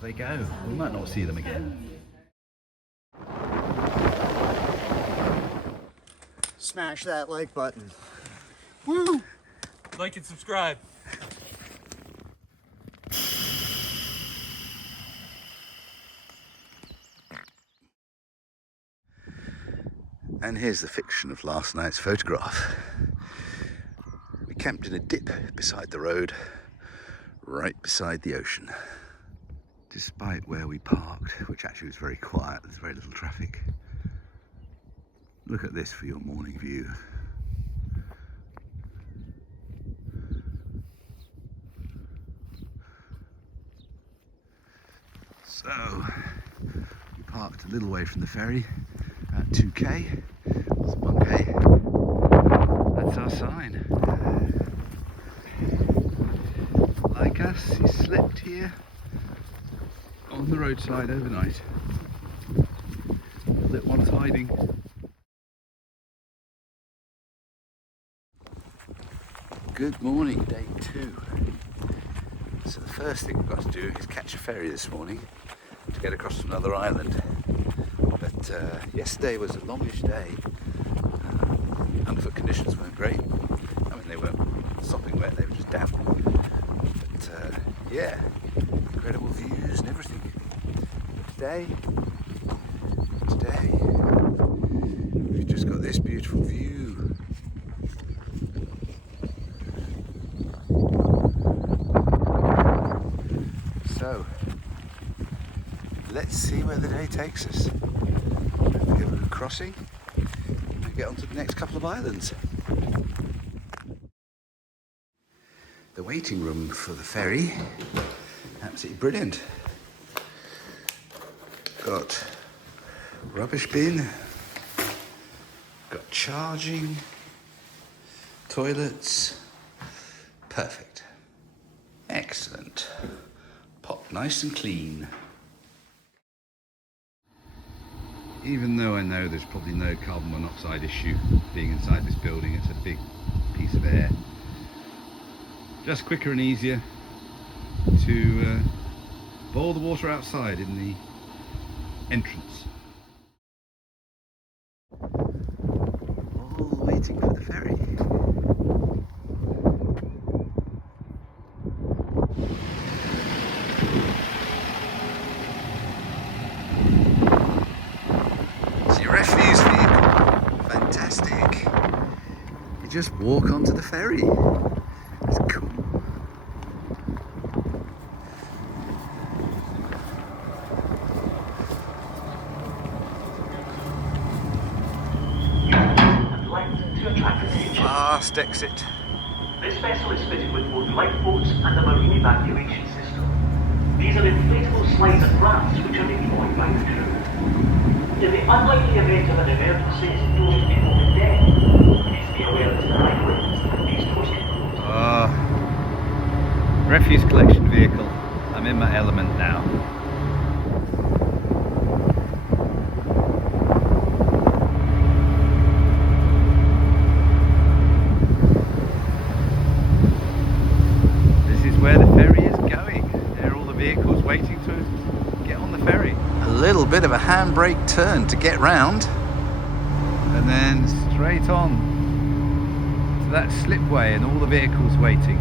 off they go. We might not see them again. Smash that like button. Woo! Like and subscribe. And here's the fiction of last night's photograph. We camped in a dip beside the road, right beside the ocean. Despite where we parked, which actually was very quiet, there's very little traffic. Look at this for your morning view. So, we parked a little way from the ferry, about 2k, was 1k. That's our sign. Like us, he slept here on the roadside overnight. That one's hiding. Good morning, day 2. So the first thing we've got to do is catch a ferry this morning to get across to another island. But yesterday was a longish day. Underfoot conditions weren't great. I mean, they weren't sopping wet, they were just damp. But yeah, incredible views and everything. But today, we've just got this beautiful view. So, let's see where the day takes us. Hopefully have a good crossing and get on to the next couple of islands. The waiting room for the ferry, absolutely brilliant. Got rubbish bin, got charging, toilets, perfect, excellent. Pot nice and clean. Even though I know there's probably no carbon monoxide issue being inside this building, it's a big piece of air. Just quicker and easier to boil the water outside in the entrance. All waiting for the ferry. Refuse vehicle, fantastic. You just walk onto the ferry. It's cool. Fast exit. This vessel is fitted with both lifeboats and a marine evacuation system. These are inflatable slides and rafts which are deployed by the crew. In the unlikely event of an emergency, those people with death, please be aware that the high winds and these doors can close. Refuse collection vehicle. I'm in my element now. This is where the ferry is going. There are all the vehicles waiting to get on the ferry. A little bit of a handbrake turn to get round, and then straight on to that slipway and all the vehicles waiting.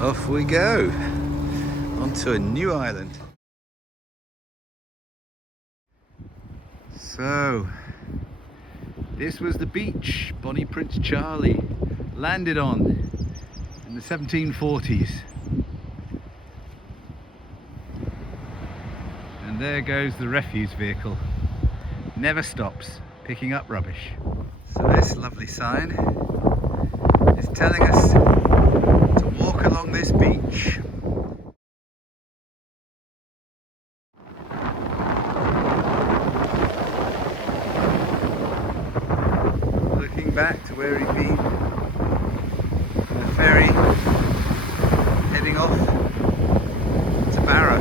Off we go onto a new island. So, this was the beach Bonnie Prince Charlie landed on in the 1740s. And there goes the refuse vehicle. Never stops picking up rubbish. So this lovely sign is telling us to walk along this beach. Back to where he'd been in the ferry, heading off to Barra.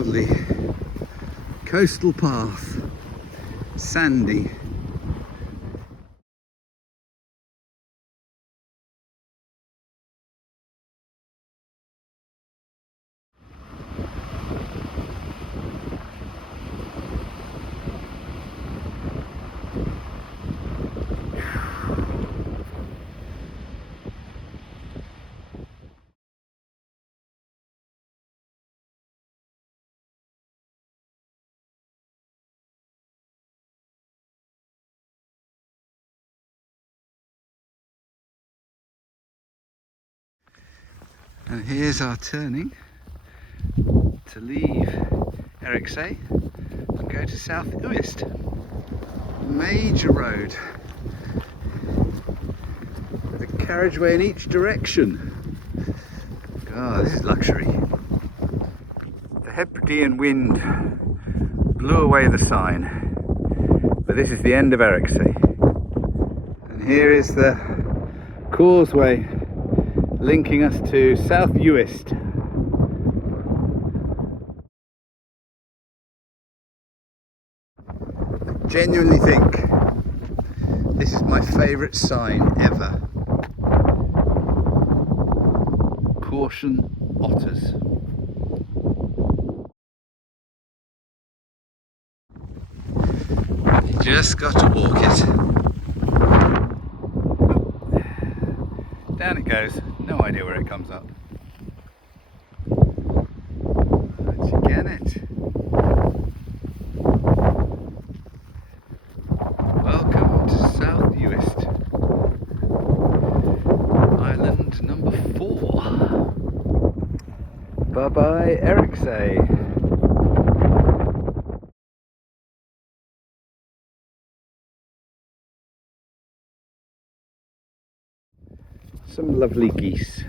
lovely coastal path, sandy. And here's our turning to leave Eriskay and go to South Uist. Major road with a carriageway in each direction. God, this is luxury. The Hebridean wind blew away the sign, but this is the end of Eriskay. And here is the causeway linking us to South Uist. I genuinely think this is my favourite sign ever. Caution otters. You just got to walk it. Down it goes, no idea where it comes up. But you get it. Welcome to South Uist, island number 4. Bye bye Eriskay. Some lovely geese.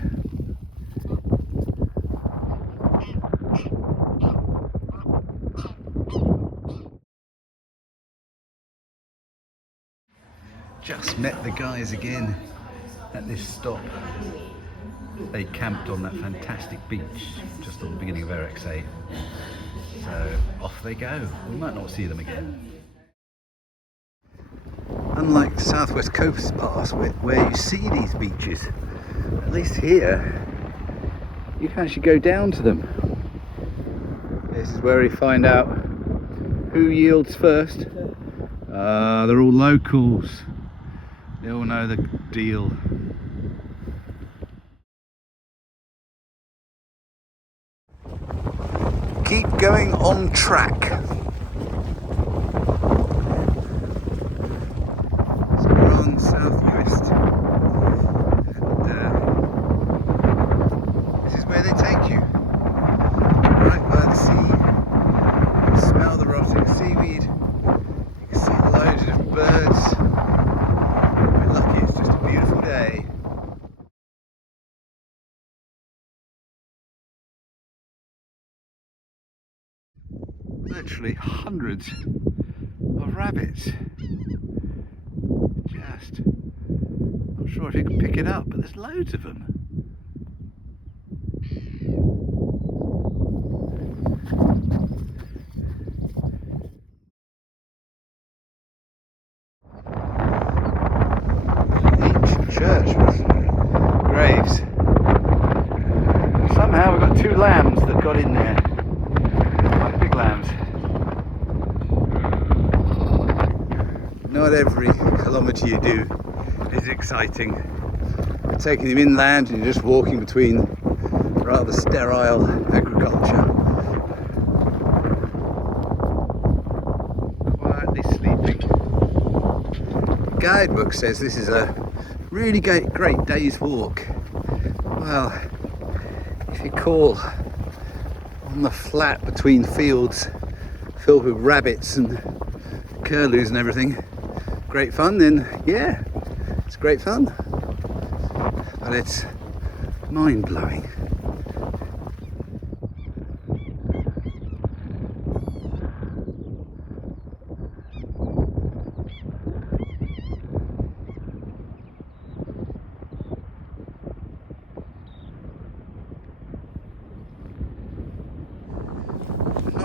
Just met the guys again at this stop. They camped on that fantastic beach just at the beginning of Eriskay. So off they go. We might not see them again. Unlike the southwest coast pass where you see these beaches, at least here you can actually go down to them. This is where we find out who yields first. They're all locals. They all know the deal. Keep going on track. So we're on South Uist, and this is where they take you. Right by the sea. You can smell the rotting seaweed. You can see loads of birds. We're lucky, it's just a beautiful day. Literally hundreds of rabbits. Just, not sure if you can pick it up, but there's loads of them. Ancient church with graves. Somehow we've got 2 lambs that got in there. Quite big lambs. Not every kilometre you do is exciting. You're taking them inland and you're just walking between rather sterile agriculture. Quietly sleeping. The guidebook says this is a really great day's walk. Well, if you call on the flat between fields filled with rabbits and curlews and everything great fun, then yeah, it's great fun, but it's mind-blowing.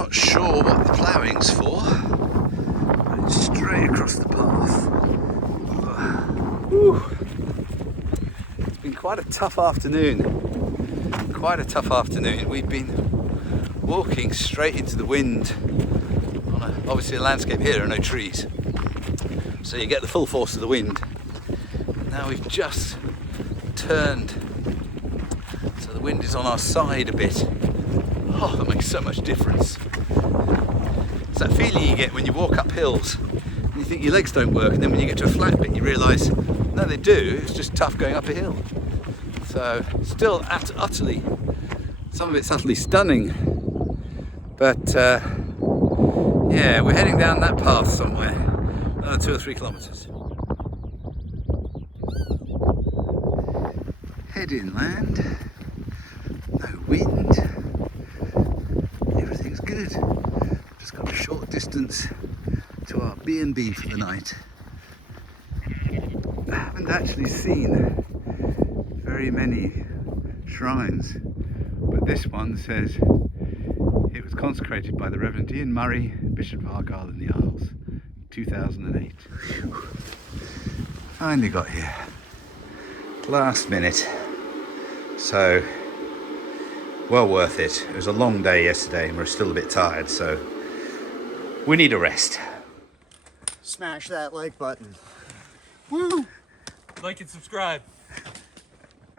not sure what the ploughing's for, but it's straight across the path. Whew. It's been quite a tough afternoon. We've been walking straight into the wind on obviously a landscape here. There are no trees, so you get the full force of the wind. Now we've just turned, so the wind is on our side a bit. Oh, that makes so much difference. It's that feeling you get when you walk up hills and you think your legs don't work, and then when you get to a flat bit you realise, no they do, it's just tough going up a hill. So still utterly, some of it's utterly stunning, but yeah, we're heading down that path somewhere, another 2 or 3 kilometres. Head inland, no wind, everything's good. Just got a short distance to our B&B for the night. I haven't actually seen very many shrines, but this one says it was consecrated by the Reverend Ian Murray, Bishop of Argyll in the Isles, 2008. Finally got here, last minute, so well worth it. It was a long day yesterday and we're still a bit tired, so we need a rest. Smash that like button. Woo! Like and subscribe.